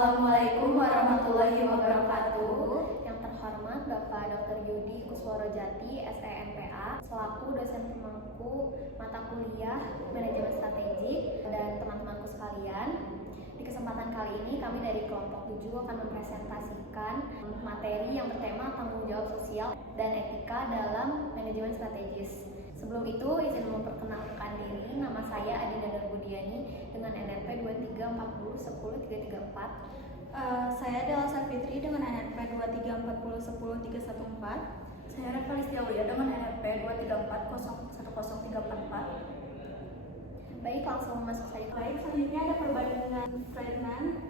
Assalamualaikum warahmatullahi wabarakatuh. Yang terhormat Bapak Dr. Yudi Kusworojati, SEMPA, selaku dosen pemangku mata kuliah Manajemen Strategik, dan teman-temanku sekalian. Di kesempatan kali ini kami dari kelompok 7 akan mempresentasikan materi yang bertema tanggung jawab sosial dan etika dalam manajemen strategis. Sebelum itu, izin memperkenalkan diri. Nama saya Adinda Darbudiani dengan NNP 2340100334. Saya Dela Sarfitri dengan NNP 2340101314. Saya Reva Listiawaya dengan NNP 2340034. Baik, langsung masuk saja. Baik, selanjutnya ada perbandingan Friedman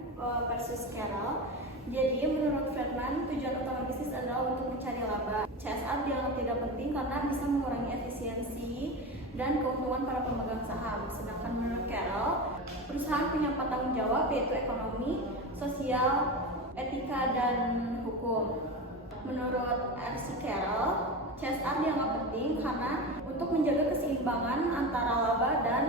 versus Carroll. Jadi, menurut Friedman, tujuan utama bisnis adalah untuk mencari laba. CSR dianggap tidak penting karena bisa mengurangi efisiensi dan keuntungan para pemegang saham. Sedangkan menurut Carroll, perusahaan punya 4 tanggung jawab, yaitu ekonomi, sosial, etika, dan hukum. Menurut R.C. Carroll, CSR dianggap penting karena untuk menjaga keseimbangan antara laba dan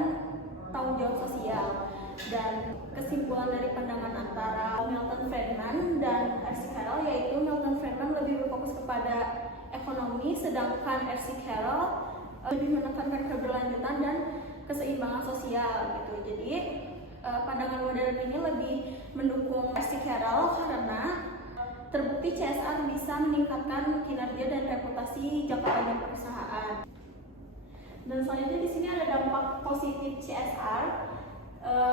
tanggung jawab sosial. Dan kesimpulan dari pandangan antara Milton Friedman dan R.C. Carroll yaitu Milton Friedman lebih berfokus kepada ekonomi, sedangkan R.C. Carroll lebih menekankan keberlanjutan dan keseimbangan sosial gitu. Jadi pandangan modern ini lebih mendukung R.C. Carroll karena terbukti CSR bisa meningkatkan kinerja dan reputasi jangka panjang perusahaan. Dan selanjutnya di sini ada dampak positif CSR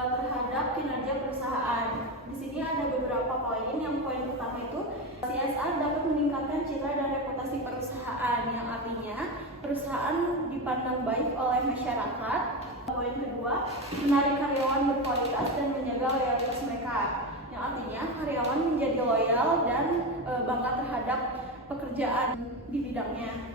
terhadap kinerja perusahaan. Di sini ada beberapa poin. Yang poin pertama itu CSR dapat meningkatkan citra dan reputasi perusahaan, yang artinya perusahaan dipandang baik oleh masyarakat. Poin kedua, menarik karyawan berkualitas dan menjaga loyalitas mereka, yang artinya karyawan menjadi loyal dan bangga terhadap pekerjaan di bidangnya.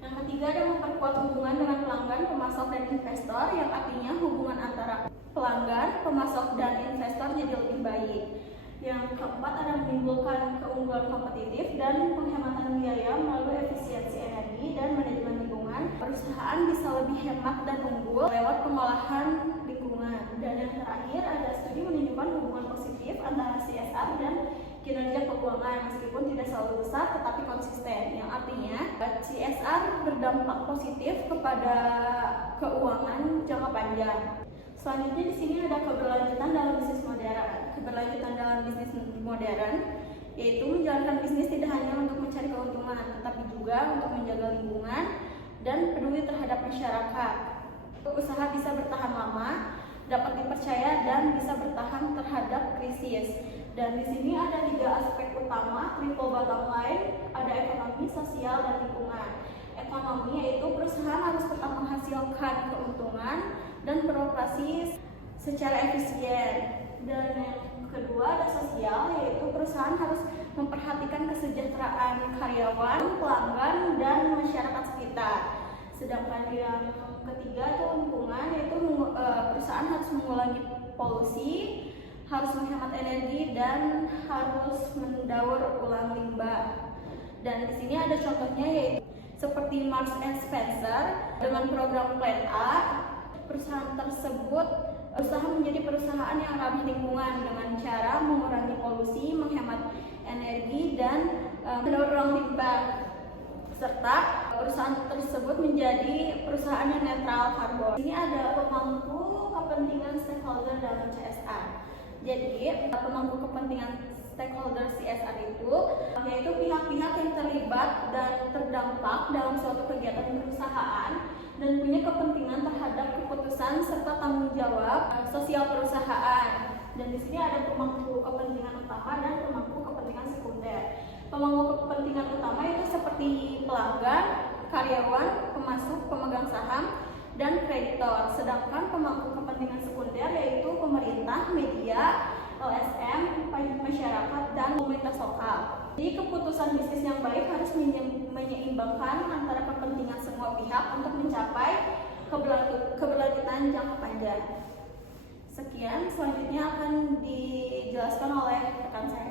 Yang ketiga ada memperkuat hubungan dengan pelanggan, pemasok, dan investor, yang artinya hubungan antara pelanggan, pemasok, dan investor jadi lebih baik. Yang keempat ada menimbulkan keunggulan kompetitif dan penghematan biaya melalui efisiensi energi dan manajemen lingkungan. Perusahaan bisa lebih hemat dan unggul lewat pengolahan lingkungan. Dan yang terakhir ada studi menunjukkan hubungan positif antara CSR dan kinerja keuangan, meskipun tidak selalu besar tetapi konsisten, yang artinya CSR berdampak positif kepada keuangan jangka panjang. Selanjutnya di sini ada keberlanjutan dalam bisnis modern. Keberlanjutan dalam bisnis modern yaitu menjalankan bisnis tidak hanya untuk mencari keuntungan, tetapi juga untuk menjaga lingkungan dan peduli terhadap masyarakat. Usaha bisa bertahan lama, dapat dipercaya, dan bisa bertahan terhadap krisis. Dan di sini ada 3 aspek utama, triple bottom line, ada ekonomi, sosial, dan lingkungan. Ekonomi yaitu perusahaan harus tetap menghasilkan keuntungan dan beroperasi secara efisien. Dan yang kedua ada sosial, yaitu perusahaan harus memperhatikan kesejahteraan karyawan, pelanggan, dan masyarakat sekitar. Sedangkan yang ketiga itu lingkungan, yaitu perusahaan harus mengurangi polusi, harus menghemat energi, dan harus mendaur ulang limbah. Dan di sini ada contohnya yaitu seperti Marks and Spencer dengan program Plan A. Perusahaan tersebut berusaha menjadi perusahaan yang ramah lingkungan dengan cara mengurangi polusi, menghemat energi, dan mendaur ulang limbah, serta perusahaan tersebut menjadi perusahaan yang netral karbon. Ini ada pemangku kepentingan stakeholder dalam CSR. Jadi pemangku kepentingan stakeholder CSR itu yaitu pihak-pihak yang terlibat dan terdampak dalam suatu kegiatan perusahaan dan punya kepentingan terhadap keputusan serta tanggung jawab sosial perusahaan. Dan di sini ada pemangku kepentingan utama dan pemangku kepentingan sekunder. Pemangku kepentingan utama itu seperti pelanggan, karyawan, pemasok, pemegang saham, dan kreditor. Sedangkan pemangku kepentingan sekunder yaitu pemerintah, media, LSM, masyarakat, dan komunitas lokal. Jadi keputusan bisnis yang baik harus menyeimbangkan antara kepentingan semua pihak untuk mencapai keberlanjutan jangka panjang. Sekian, selanjutnya akan dijelaskan oleh rekan saya.